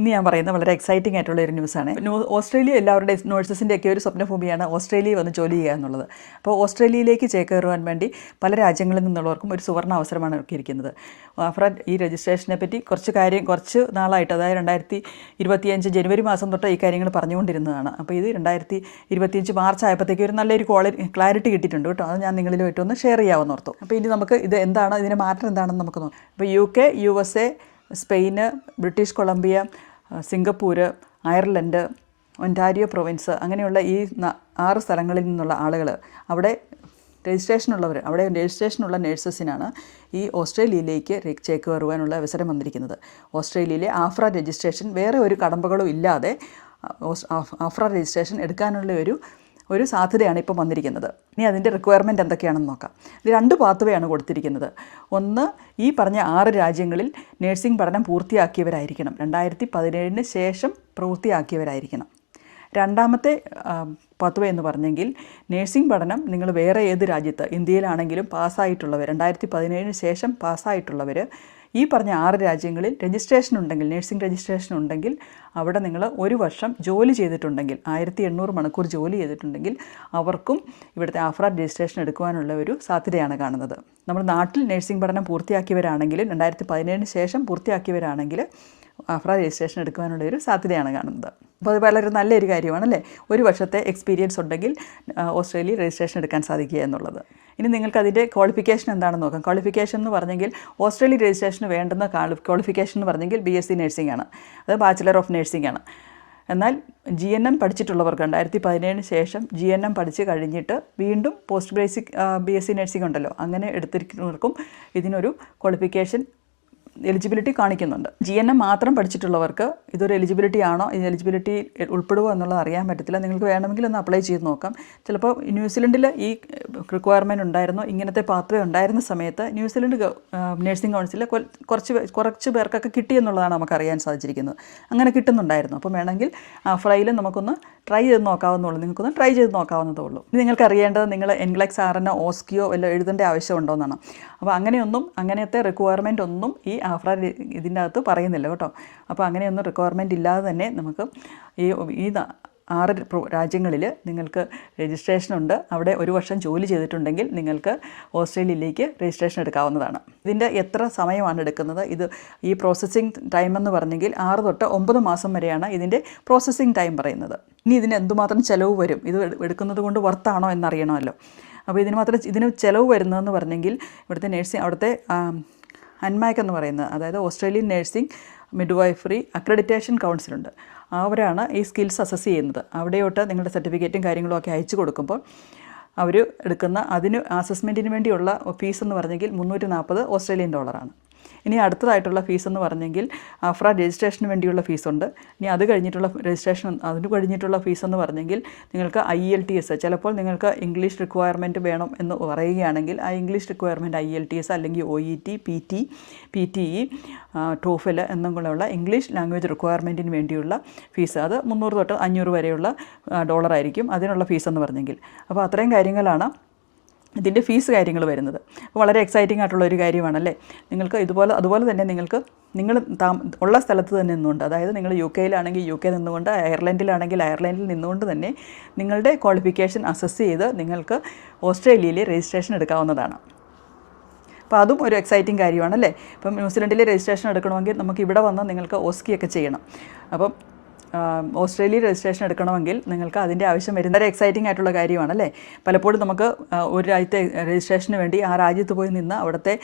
ഇന്ന് ഞാൻ പറയുന്നത് വളരെ എക്സൈറ്റിംഗ് ആയിട്ടുള്ള ഒരു ന്യൂസാണ് ന്യൂ- ഓസ്ട്രേലിയ എല്ലാവരുടെയും നേഴ്സസിന്റെ ഒക്കെ ഒരു സ്വപ്നഭൂമിയാണ് ഓസ്ട്രേലിയ വന്ന് ജോലി ചെയ്യുക എന്നുള്ളത്. അപ്പോൾ ഓസ്ട്രേലിയയിലേക്ക് ചേക്കേറുവാൻ വേണ്ടി പല രാജ്യങ്ങളിൽ നിന്നുള്ളവർക്കും ഒരു സുവർണ അവസരമാണ് ഒരുക്കിയിരിക്കുന്നത് അഫ്ര ഈ രജിസ്ട്രേഷനെ പറ്റി കുറച്ച് കാര്യം കുറച്ച് നാളായിട്ട് അതായത് രണ്ടായിരത്തി ഇരുപത്തിയഞ്ച് ജനുവരി മാസം തൊട്ട് ഈ കാര്യങ്ങൾ പറഞ്ഞുകൊണ്ടിരുന്നതാണ്. അപ്പോൾ ഇത് രണ്ടായിരത്തി ഇരുപത്തിയഞ്ച് മാർച്ച് ആയപ്പോഴത്തേക്ക് ഒരു നല്ലൊരു ക്വാളി ക്ലാരിറ്റി കിട്ടിയിട്ടുണ്ട് കേട്ടോ. അത് ഞാൻ നിങ്ങളിലുമായിട്ട് ഒന്ന് ഷെയർ ചെയ്യാമെന്ന് ഓർത്തു. അപ്പോൾ ഇനി നമുക്ക് ഇത് എന്താണ് ഇതിന്റെ മാറ്റം എന്താണെന്ന് നമുക്ക് നോക്കാം. അപ്പോൾ U K U S A Spain British Columbia Singapore Ireland Ontario province അങ്ങനെയുള്ള ഈ ആറ് സ്ഥലങ്ങളിൽ നിന്നുള്ള ആളുകൾ അവിടെ രജിസ്ട്രേഷനുള്ളവർ അവിടെ രജിസ്ട്രേഷനുള്ള നേഴ്സസിനാണ് ഈ ഓസ്ട്രേലിയയിലേക്ക് ചേക്ക് വരുവാനുള്ള അവസരം വന്നിരിക്കുന്നത്. ഓസ്ട്രേലിയയിലെ ആഫ്ര രജിസ്ട്രേഷൻ വേറെ ഒരു കടമ്പകളും ഇല്ലാതെ ആഫ്ര രജിസ്ട്രേഷൻ എടുക്കാനുള്ള ഒരു ഒരു സാധ്യതയാണ് ഇപ്പം വന്നിരിക്കുന്നത്. ഇനി അതിന്റെ റിക്വയർമെന്റ് എന്തൊക്കെയാണെന്ന് നോക്കാം. ഇത് രണ്ട് പാത്വേ ആണ് കൊടുത്തിരിക്കുന്നത്. ഒന്ന് ഈ പറഞ്ഞ ആറ് രാജ്യങ്ങളിൽ നഴ്സിംഗ് പഠനം പൂർത്തിയാക്കിയവരായിരിക്കണം. രണ്ടായിരത്തി പതിനേഴിന് ശേഷം പൂർത്തിയാക്കിയവരായിരിക്കണം. രണ്ടാമത്തെ പത്വ എന്ന് പറഞ്ഞെങ്കിൽ നേഴ്സിംഗ് പഠനം നിങ്ങൾ വേറെ ഏത് രാജ്യത്ത് ഇന്ത്യയിലാണെങ്കിലും പാസ്സായിട്ടുള്ളവർ രണ്ടായിരത്തി പതിനേഴിന് ശേഷം പാസ്സായിട്ടുള്ളവർ ഈ പറഞ്ഞ ആറ് രാജ്യങ്ങളിൽ രജിസ്ട്രേഷൻ ഉണ്ടെങ്കിൽ നഴ്സിംഗ് രജിസ്ട്രേഷൻ ഉണ്ടെങ്കിൽ അവിടെ നിങ്ങൾ ഒരു വർഷം ജോലി ചെയ്തിട്ടുണ്ടെങ്കിൽ ആയിരത്തി എണ്ണൂറ് മണിക്കൂർ ജോലി ചെയ്തിട്ടുണ്ടെങ്കിൽ അവർക്കും ഇവിടുത്തെ ആഫ്ര രജിസ്ട്രേഷൻ എടുക്കുവാനുള്ള ഒരു സാധ്യതയാണ് കാണുന്നത്. നമ്മൾ നാട്ടിൽ നഴ്സിംഗ് പഠനം പൂർത്തിയാക്കിയവരാണെങ്കിൽ രണ്ടായിരത്തി പതിനേഴിന് ശേഷം പൂർത്തിയാക്കിയവരാണെങ്കിൽ ആഫ്ര രജിസ്ട്രേഷൻ എടുക്കുവാനുള്ള ഒരു സാധ്യതയാണ് കാണുന്നത്. അപ്പോൾ അത് വളരെ നല്ലൊരു കാര്യമാണല്ലേ? ഒരു വർഷത്തെ എക്സ്പീരിയൻസ് ഉണ്ടെങ്കിൽ ഓസ്ട്രേലിയയിൽ ഓസ്ട്രേലിയ രജിസ്ട്രേഷൻ എടുക്കാൻ സാധിക്കുക എന്നുള്ളത്. ഇനി നിങ്ങൾക്ക് അതിന്റെ ക്വാളിഫിക്കേഷൻ എന്താണെന്ന് നോക്കാം. ക്വാളിഫിക്കേഷൻ എന്ന് പറഞ്ഞെങ്കിൽ ഓസ്ട്രേലിയ രജിസ്ട്രേഷന് വേണ്ടുന്ന ക്വാളിഫിക്കേഷൻ എന്ന് പറഞ്ഞെങ്കിൽ ബി എസ് സി നഴ്സിംഗ് ആണ്. അത് ബാച്ചിലർ ഓഫ് നഴ്സിംഗ് ആണ്. എന്നാൽ ജി എൻ എം പഠിച്ചിട്ടുള്ളവർക്ക് രണ്ടായിരത്തി പതിനേഴിന് ശേഷം ജി എൻ എം പഠിച്ച് കഴിഞ്ഞിട്ട് വീണ്ടും post basic B S C nursing ഉണ്ടല്ലോ. അങ്ങനെ എടുത്തിരിക്കുന്നവർക്കും ഇതിനൊരു ക്വാളിഫിക്കേഷൻ എലിജിബിലിറ്റി കാണിക്കുന്നുണ്ട്. ജി എൻ എം മാത്രം പഠിച്ചിട്ടുള്ളവർക്ക് ഇതൊരു എലിജിബിലിറ്റി ആണോ? ഇത് എലിജിബിലിറ്റി ഉൾപ്പെടുമോ എന്നുള്ളത് അറിയാൻ പറ്റത്തില്ല. നിങ്ങൾക്ക് വേണമെങ്കിൽ ഒന്ന് അപ്ലൈ ചെയ്ത് നോക്കാം. ചിലപ്പോൾ ന്യൂസിലൻഡിൽ ഈ റിക്വയർമെന്റ് ഉണ്ടായിരുന്നു. ഇങ്ങനത്തെ പാത്വേ ഉണ്ടായിരുന്ന സമയത്ത് ന്യൂസിലൻഡ് നേഴ്സിംഗ് കൗൺസിലിൽ കുറച്ച് കുറച്ച് പേർക്കൊക്കെ കിട്ടിയെന്നുള്ളതാണ് നമുക്ക് അറിയാൻ സാധിച്ചിരിക്കുന്നത്. അങ്ങനെ കിട്ടുന്നുണ്ടായിരുന്നു. അപ്പം വേണമെങ്കിൽ ഫ്ലൈയിൽ നമുക്കൊന്ന് ട്രൈ ചെയ്ത് നോക്കാവുന്നുള്ളൂ നിങ്ങൾക്കൊന്ന് ട്രൈ ചെയ്ത് നോക്കാവുന്നതേ ഉള്ളൂ. ഇനി നിങ്ങൾക്ക് അറിയേണ്ടത് നിങ്ങൾ എൻഗ്ലക്സ് ആറിനോ ഓസ്കിയോ വല്ല എഴുതേണ്ട ആവശ്യമുണ്ടോ എന്നാണ്. അപ്പോൾ അങ്ങനെയൊന്നും അങ്ങനത്തെ റിക്വയർമെന്റ് ഒന്നും ഈ ആഫ്ര ഇതിന്റെ അകത്ത് പറയുന്നില്ല കേട്ടോ. അപ്പോൾ അങ്ങനെയൊന്നും റിക്വയർമെന്റ് ഇല്ലാതെ തന്നെ നമുക്ക് ഈ ഈ ആറ് രാജ്യങ്ങളിൽ നിങ്ങൾക്ക് രജിസ്ട്രേഷൻ ഉണ്ട്. അവിടെ ഒരു വർഷം ജോലി ചെയ്തിട്ടുണ്ടെങ്കിൽ നിങ്ങൾക്ക് ഓസ്ട്രേലിയയിലേക്ക് രജിസ്ട്രേഷൻ എടുക്കാവുന്നതാണ്. ഇതിന്റെ എത്ര സമയമാണ് എടുക്കുന്നത്? ഇത് ഈ പ്രോസസ്സിംഗ് ടൈം എന്ന് പറഞ്ഞെങ്കിൽ ആറ് തൊട്ട് ഒമ്പത് മാസം വരെയാണ് ഇതിന്റെ പ്രോസസ്സിംഗ് ടൈം പറയുന്നത്. ഇനി ഇതിന് എന്തുമാത്രം ചിലവ് വരും? ഇത് എട്- എടുക്കുന്നത് കൊണ്ട് വർത്താണോ എന്നറിയണമല്ലോ. അപ്പോൾ ഇതിന് മാത്രം ഇതിന് ചിലവ് വരുന്നതെന്ന് പറഞ്ഞെങ്കിൽ ഇവിടുത്തെ നേഴ്സിംഗ് അവിടുത്തെ അൻമാക് എന്ന് പറയുന്നത് അതായത് ഓസ്ട്രേലിയൻ നേഴ്സിംഗ് മിഡ്വൈഫറി അക്രഡിറ്റേഷൻ കൗൺസിലുണ്ട്. അവരാണ് ഈ സ്കിൽസ് അസസ് ചെയ്യുന്നത്. അവിടെയോട്ട് നിങ്ങളുടെ സർട്ടിഫിക്കറ്റും കാര്യങ്ങളും ഒക്കെ അയച്ചു കൊടുക്കുമ്പോൾ അവർ എടുക്കുന്ന അതിന് അസസ്മെന്റിന് വേണ്ടിയുള്ള ഫീസ് എന്ന് പറഞ്ഞെങ്കിൽ മുന്നൂറ്റി നാൽപ്പത് ഓസ്ട്രേലിയൻ ഡോളറാണ് ഇനി അടുത്തതായിട്ടുള്ള ഫീസ് എന്ന് പറഞ്ഞെങ്കിൽ അഫ്ര രജിസ്ട്രേഷന് വേണ്ടിയുള്ള ഫീസുണ്ട് ഇനി അത് കഴിഞ്ഞിട്ടുള്ള രജിസ്ട്രേഷൻ അതിന് കഴിഞ്ഞിട്ടുള്ള ഫീസ് എന്ന് പറഞ്ഞെങ്കിൽ നിങ്ങൾക്ക് ഐ എൽ ടി എസ് ചിലപ്പോൾ നിങ്ങൾക്ക് ഇംഗ്ലീഷ് റിക്വയർമെന്റ് വേണം എന്ന് പറയുകയാണെങ്കിൽ ആ English requirement I L T S അല്ലെങ്കിൽ O E T P T P T E TOEFL എന്നുള്ള ഇംഗ്ലീഷ് ലാംഗ്വേജ് റിക്വയർമെന്റിന് വേണ്ടിയുള്ള ഫീസ് അത് മുന്നൂറ് തൊട്ട് അഞ്ഞൂറ് വരെയുള്ള ഡോളറായിരിക്കും അതിനുള്ള ഫീസ് എന്ന് പറഞ്ഞെങ്കിൽ. അപ്പോൾ അത്രയും കാര്യങ്ങളാണ് ഇതിന്റെ ഫീസ് കാര്യങ്ങൾ വരുന്നത്. വളരെ എക്സൈറ്റിംഗ് ആയിട്ടുള്ള ഒരു കാര്യമാണല്ലേ? നിങ്ങൾക്ക് ഇതുപോലെ അതുപോലെ തന്നെ നിങ്ങൾക്ക് നിങ്ങൾ താം ഉള്ള സ്ഥലത്ത് തന്നെ നിന്നുകൊണ്ട് അതായത് നിങ്ങൾ യു കെയിലാണെങ്കിൽ യു കെ നിന്നുകൊണ്ട് അയർലൻഡിലാണെങ്കിൽ അയർലൻഡിൽ നിന്നുകൊണ്ട് തന്നെ നിങ്ങളുടെ ക്വാളിഫിക്കേഷൻ അസസ് ചെയ്ത് നിങ്ങൾക്ക് ഓസ്ട്രേലിയയിൽ രജിസ്ട്രേഷൻ എടുക്കാവുന്നതാണ്. അപ്പോൾ അതും ഒരു എക്സൈറ്റിംഗ് കാര്യമാണല്ലേ? ഇപ്പം ന്യൂസിലൻഡിലെ രജിസ്ട്രേഷൻ എടുക്കണമെങ്കിൽ നമുക്ക് ഇവിടെ വന്ന് നിങ്ങൾക്ക് ഓസ്കിയൊക്കെ ചെയ്യണം. അപ്പം ഓസ്ട്രേലിയ രജിസ്ട്രേഷൻ എടുക്കണമെങ്കിൽ നിങ്ങൾക്ക് അതിന്റെ ആവശ്യം വരുന്ന വളരെ എക്സൈറ്റിംഗ് ആയിട്ടുള്ള കാര്യമാണ് അല്ലേ? പലപ്പോഴും നമുക്ക് ഒരു രാജ്യത്തെ രജിസ്ട്രേഷന് വേണ്ടി ആ രാജ്യത്ത് പോയി നിന്ന് അവിടുത്തെ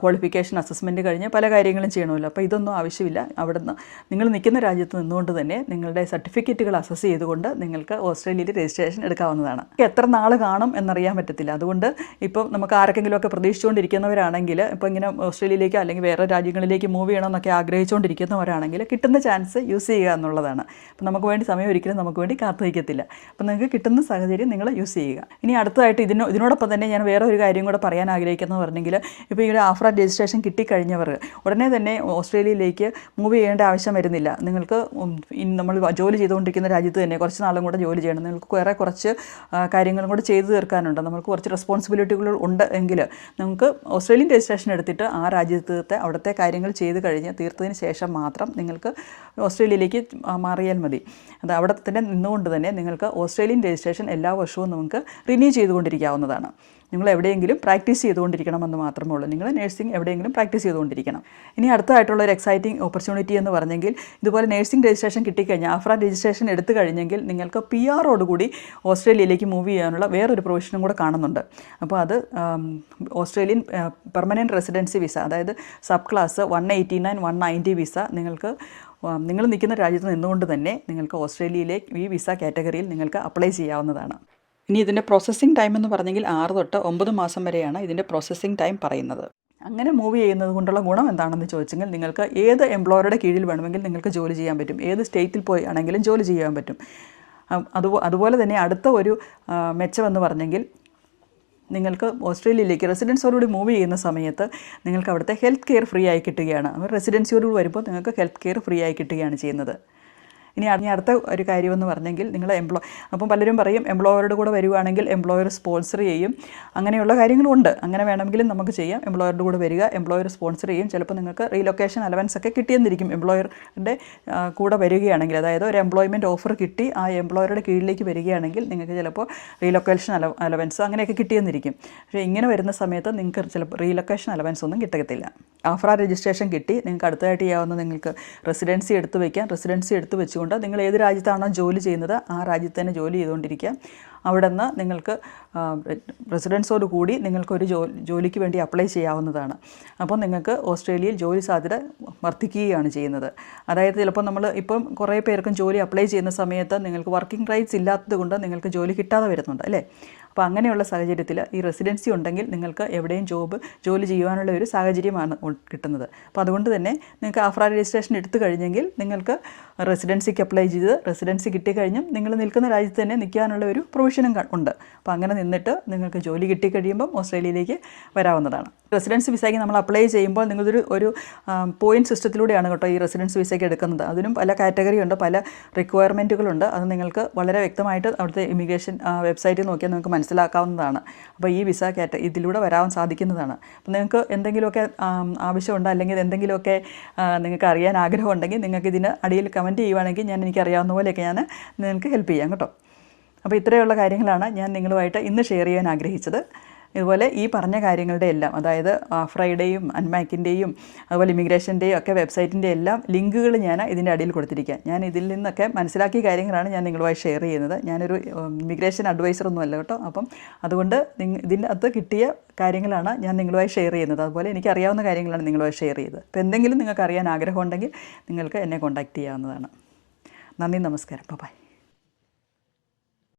ക്വാളിഫിക്കേഷൻ അസസ്മെന്റ് കഴിഞ്ഞ് പല കാര്യങ്ങളും ചെയ്യണമല്ലോ. അപ്പോൾ ഇതൊന്നും ആവശ്യമില്ല. അവിടുന്ന് നിങ്ങൾ നിൽക്കുന്ന രാജ്യത്ത് നിന്നുകൊണ്ട് തന്നെ നിങ്ങളുടെ സർട്ടിഫിക്കറ്റുകൾ അസസ് ചെയ്തുകൊണ്ട് നിങ്ങൾക്ക് ഓസ്ട്രേലിയയിൽ രജിസ്ട്രേഷൻ എടുക്കാവുന്നതാണ്. എത്ര നാൾ കാണും എന്നറിയാൻ പറ്റത്തില്ല. അതുകൊണ്ട് ഇപ്പം നമുക്ക് ആർക്കെങ്കിലുമൊക്കെ പ്രതീക്ഷിച്ചുകൊണ്ടിരിക്കുന്നവരാണെങ്കിൽ ഇപ്പോൾ ഇങ്ങനെ ഓസ്ട്രേലിയയിലേക്ക് അല്ലെങ്കിൽ വേറെ രാജ്യങ്ങളിലേക്ക് മൂവ് ചെയ്യണമെന്നൊക്കെ ആഗ്രഹിച്ചുകൊണ്ടിരിക്കുന്നവരാണെങ്കിൽ കിട്ടുന്ന ചാൻസ് യൂസ് ചെയ്യുക എന്നുള്ളതാണ്. നല്ലതാണ് അപ്പോൾ നമുക്ക് വേണ്ടി സമയം ഒരിക്കലും നമുക്ക് വേണ്ടി കാത്തുവയ്ക്കത്തില്ല. അപ്പോൾ നിങ്ങൾക്ക് കിട്ടുന്ന സാഹചര്യം നിങ്ങൾ യൂസ് ചെയ്യുക. ഇനി അടുത്തതായിട്ട് ഇതിനോ ഇതിനോടൊപ്പം തന്നെ ഞാൻ വേറെ ഒരു കാര്യം കൂടെ പറയാൻ ആഗ്രഹിക്കുന്നത് പറഞ്ഞെങ്കിൽ ഇപ്പോൾ ഒരു ആഫ്ര രജിസ്ട്രേഷൻ കിട്ടിക്കഴിഞ്ഞവർ ഉടനെ തന്നെ ഓസ്ട്രേലിയയിലേക്ക് മൂവ് ചെയ്യേണ്ട ആവശ്യം വരുന്നില്ല. നിങ്ങൾക്ക് നമ്മൾ ജോലി ചെയ്തുകൊണ്ടിരിക്കുന്ന രാജ്യത്ത് തന്നെ കുറച്ച് നാളും കൂടെ ജോലി ചെയ്യണം. നിങ്ങൾക്ക് വേറെ കുറച്ച് കാര്യങ്ങളും കൂടെ ചെയ്തു തീർക്കാനുണ്ട്. നമുക്ക് കുറച്ച് റെസ്പോൺസിബിലിറ്റികൾ ഉണ്ട് എങ്കിൽ നമുക്ക് ഓസ്ട്രേലിയൻ രജിസ്ട്രേഷൻ എടുത്തിട്ട് ആ രാജ്യത്തെ അവിടുത്തെ കാര്യങ്ങൾ ചെയ്ത് കഴിഞ്ഞ് തീർത്തതിന് ശേഷം മാത്രം നിങ്ങൾക്ക് ഓസ്ട്രേലിയയിലേക്ക് മാറിയാൽ മതി. അത് അവിടെ തന്നെ നിന്നുകൊണ്ട് തന്നെ നിങ്ങൾക്ക് ഓസ്ട്രേലിയൻ രജിസ്ട്രേഷൻ എല്ലാ വർഷവും നമുക്ക് റിന്യൂ ചെയ്തുകൊണ്ടിരിക്കാവുന്നതാണ്. നിങ്ങൾ എവിടെയെങ്കിലും പ്രാക്ടീസ് ചെയ്തുകൊണ്ടിരിക്കണമെന്ന് മാത്രമേ ഉള്ളൂ. നിങ്ങൾ നഴ്സിംഗ് എവിടെയെങ്കിലും പ്രാക്ടീസ് ചെയ്തുകൊണ്ടിരിക്കണം. ഇനി അടുത്തതായിട്ടുള്ള ഒരു എക്സൈറ്റിംഗ് ഓപ്പർച്യൂണിറ്റി എന്ന് പറഞ്ഞെങ്കിൽ ഇതുപോലെ നഴ്സിംഗ് രജിസ്ട്രേഷൻ കിട്ടിക്കഴിഞ്ഞാൽ ആഫ്ര രജിസ്ട്രേഷൻ എടുത്തു കഴിഞ്ഞെങ്കിൽ നിങ്ങൾക്ക് പി ആറോടുകൂടി ഓസ്ട്രേലിയയിലേക്ക് മൂവ് ചെയ്യാനുള്ള വേറൊരു പ്രൊവിഷനും കൂടെ കാണുന്നുണ്ട്. അപ്പോൾ അത് ഓസ്ട്രേലിയൻ പെർമനന്റ് റെസിഡൻസി വിസ അതായത് subclass one eighty nine one ninety visa നിങ്ങൾക്ക് നിങ്ങൾ നിൽക്കുന്ന രാജ്യത്ത് നിന്നുകൊണ്ട് തന്നെ നിങ്ങൾക്ക് ഓസ്ട്രേലിയയിലെ ഈ വിസ കാറ്റഗറിയിൽ നിങ്ങൾക്ക് അപ്ലൈ ചെയ്യാവുന്നതാണ്. ഇനി ഇതിന്റെ പ്രോസസ്സിംഗ് ടൈം എന്ന് പറഞ്ഞെങ്കിൽ ആറ് തൊട്ട് ഒമ്പത് മാസം വരെയാണ് ഇതിന്റെ പ്രോസസ്സിംഗ് ടൈം പറയുന്നത്. അങ്ങനെ മൂവ് ചെയ്യുന്നത് കൊണ്ടുള്ള ഗുണം എന്താണെന്ന് ചോദിച്ചെങ്കിൽ നിങ്ങൾക്ക് ഏത് എംപ്ലോയറുടെ കീഴിൽ വേണമെങ്കിൽ നിങ്ങൾക്ക് ജോലി ചെയ്യാൻ പറ്റും. ഏത് സ്റ്റേറ്റിൽ പോയി ആണെങ്കിലും ജോലി ചെയ്യാൻ പറ്റും. അതുപോലെ തന്നെ അടുത്ത ഒരു മെച്ചമെന്ന് പറഞ്ഞെങ്കിൽ നിങ്ങൾക്ക് ഓസ്ട്രേലിയയിലേക്ക് റെസിഡൻസിയോടുകൂടി മൂവ് ചെയ്യുന്ന സമയത്ത് നിങ്ങൾക്ക് അവിടുത്തെ ഹെൽത്ത് കെയർ ഫ്രീ ആയി കിട്ടുകയാണ്. അപ്പോൾ റെസിഡൻസിയോട് വരുമ്പോൾ നിങ്ങൾക്ക് ഹെൽത്ത് കെയർ ഫ്രീ ആയി കിട്ടുകയാണ് ചെയ്യുന്നത്. ഇനി ഇനി അടുത്ത ഒരു കാര്യമെന്ന് പറഞ്ഞെങ്കിൽ നിങ്ങൾ എംപ്ലോ അപ്പം പലരും പറയും എംപ്ലോയറുടെ കൂടെ വരുവാണെങ്കിൽ എംപ്ലോയർ സ്പോൺസർ ചെയ്യും. അങ്ങനെയുള്ള കാര്യങ്ങളുണ്ട്. അങ്ങനെ വേണമെങ്കിലും നമുക്ക് ചെയ്യാം. എംപ്ലോയറുടെ കൂടെ വരിക എംപ്ലോയർ സ്പോൺസർ ചെയ്യും. ചിലപ്പോൾ നിങ്ങൾക്ക് റീലൊക്കേഷൻ അലവൻസ് ഒക്കെ കിട്ടിയെന്നിരിക്കും. എംപ്ലോയറുടെ കൂടെ വരികയാണെങ്കിൽ അതായത് ഒരു എംപ്ലോയ്മെന്റ് ഓഫർ കിട്ടി ആ എംപ്ലോയറുടെ കീഴിലേക്ക് വരികയാണെങ്കിൽ നിങ്ങൾക്ക് ചിലപ്പോൾ റീലൊക്കേഷൻ അല അലവൻസ് അങ്ങനെയൊക്കെ കിട്ടിയെന്നിരിക്കും. പക്ഷേ ഇങ്ങനെ വരുന്ന സമയത്ത് നിങ്ങൾക്ക് ചിലപ്പോൾ റീലൊക്കേഷൻ അലവൻസ് ഒന്നും കിട്ടത്തില്ല. ആഫ്ര രജിസ്ട്രേഷൻ കിട്ടി. നിങ്ങൾക്ക് അടുത്തതായിട്ട് ചെയ്യാവുന്ന നിങ്ങൾക്ക് റെസിഡൻസി എടുത്ത് വയ്ക്കാം. റെസിഡൻസി എടുത്ത് വെച്ചുകൊണ്ട് നിങ്ങൾ ഏത് രാജ്യത്താണോ ജോലി ചെയ്യുന്നത് ആ രാജ്യത്ത് തന്നെ ജോലി ചെയ്തുകൊണ്ടിരിക്കുക. അവിടെ നിന്ന് നിങ്ങൾക്ക് റെസിഡൻസോട് കൂടി നിങ്ങൾക്കൊരു ജോലിക്ക് വേണ്ടി അപ്ലൈ ചെയ്യാവുന്നതാണ്. അപ്പോൾ നിങ്ങൾക്ക് ഓസ്ട്രേലിയയിൽ ജോലി സാധ്യത വർദ്ധിക്കുകയാണ് ചെയ്യുന്നത്. അതായത് ചിലപ്പോൾ നമ്മൾ ഇപ്പം കുറേ പേർക്കും ജോലി അപ്ലൈ ചെയ്യുന്ന സമയത്ത് നിങ്ങൾക്ക് വർക്കിംഗ് റൈറ്റ്സ് ഇല്ലാത്തത് കൊണ്ട് നിങ്ങൾക്ക് ജോലി കിട്ടാതെ വരുന്നുണ്ട് അല്ലേ? അപ്പോൾ അങ്ങനെയുള്ള സാഹചര്യത്തിൽ ഈ റെസിഡൻസി ഉണ്ടെങ്കിൽ നിങ്ങൾക്ക് എവിടെയും ജോബ് ജോലി ചെയ്യുവാനുള്ള ഒരു സാഹചര്യമാണ് കിട്ടുന്നത്. അപ്പോൾ അതുകൊണ്ട് തന്നെ നിങ്ങൾക്ക് ആഫ്ര രജിസ്ട്രേഷൻ എടുത്തു കഴിഞ്ഞെങ്കിൽ നിങ്ങൾക്ക് റെസിഡൻസിക്ക് അപ്ലൈ ചെയ്ത് റെസിഡൻസി കിട്ടിക്കഴിഞ്ഞും നിങ്ങൾ നിൽക്കുന്ന രാജ്യത്ത് തന്നെ നിൽക്കാനുള്ള ഒരു പ്രൊവിഷനും ഉണ്ട്. അപ്പോൾ അങ്ങനെ നിന്നിട്ട് നിങ്ങൾക്ക് ജോലി കിട്ടിക്കഴിയുമ്പം ഓസ്ട്രേലിയയിലേക്ക് വരാവുന്നതാണ്. റെസിഡൻസ് വിസയ്ക്ക് നമ്മൾ അപ്ലൈ ചെയ്യുമ്പോൾ നിങ്ങളൊരു ഒരു പോയിന്റ് സിസ്റ്റത്തിലൂടെയാണ് കേട്ടോ ഈ റെസിഡൻസ് വിസയ്ക്ക് എടുക്കുന്നത്. അതിനും പല കാറ്റഗറി ഉണ്ട് പല റിക്വയർമെന്റുകളുണ്ട് അത് നിങ്ങൾക്ക് വളരെ വ്യക്തമായിട്ട് അവിടുത്തെ ഇമിഗ്രേഷൻ വെബ്സൈറ്റിൽ നോക്കിയാൽ നിങ്ങൾക്ക് മനസ്സിലാക്കാവുന്നതാണ്. അപ്പോൾ ഈ വിസ കാറ്റ ഇതിലൂടെ വരാൻ സാധിക്കുന്നതാണ്. അപ്പോൾ നിങ്ങൾക്ക് എന്തെങ്കിലുമൊക്കെ ആവശ്യമുണ്ടോ? അല്ലെങ്കിൽ എന്തെങ്കിലുമൊക്കെ നിങ്ങൾക്ക് അറിയാൻ ആഗ്രഹമുണ്ടെങ്കിൽ നിങ്ങൾക്ക് ഇതിന് അടിയിൽ കമന്റ് ചെയ്യുവാണെങ്കിൽ ഞാൻ എനിക്ക് അറിയാവുന്ന പോലെയൊക്കെ ഞാൻ നിങ്ങൾക്ക് ഹെൽപ്പ് ചെയ്യാം കേട്ടോ. അപ്പോൾ ഇത്രയുള്ള കാര്യങ്ങളാണ് ഞാൻ നിങ്ങളുമായിട്ട് ഇന്ന് ഷെയർ ചെയ്യാൻ ആഗ്രഹിച്ചത്. ഇതുപോലെ ഈ പറഞ്ഞ കാര്യങ്ങളുടെ എല്ലാം അതായത് ഫ്രൈഡേയും അൻമാക്കിന്റെയും അതുപോലെ ഇമിഗ്രേഷന്റെയും ഒക്കെ വെബ്സൈറ്റിന്റെ എല്ലാം ലിങ്കുകൾ ഞാൻ ഇതിന്റെ അടിയിൽ കൊടുത്തിരിക്കാം ഞാൻ ഇതിൽ നിന്നൊക്കെ മനസ്സിലാക്കിയ കാര്യങ്ങളാണ് ഞാൻ നിങ്ങളുമായി ഷെയർ ചെയ്യുന്നത്. ഞാനൊരു ഇമിഗ്രേഷൻ അഡ്വൈസർ ഒന്നും അല്ല കേട്ടോ. അപ്പം അതുകൊണ്ട് ഇതിന്റെ അകത്ത് കിട്ടിയ കാര്യങ്ങളാണ് ഞാൻ നിങ്ങളുമായി ഷെയർ ചെയ്യുന്നത്. അതുപോലെ എനിക്ക് അറിയാവുന്ന കാര്യങ്ങളാണ് നിങ്ങളുമായി ഷെയർ ചെയ്തത് അപ്പോൾ എന്തെങ്കിലും നിങ്ങൾക്ക് അറിയാൻ ആഗ്രഹമുണ്ടെങ്കിൽ നിങ്ങൾക്ക് എന്നെ കോൺടാക്റ്റ് ചെയ്യാവുന്നതാണ്. നന്ദി നമസ്കാരം. ബൈ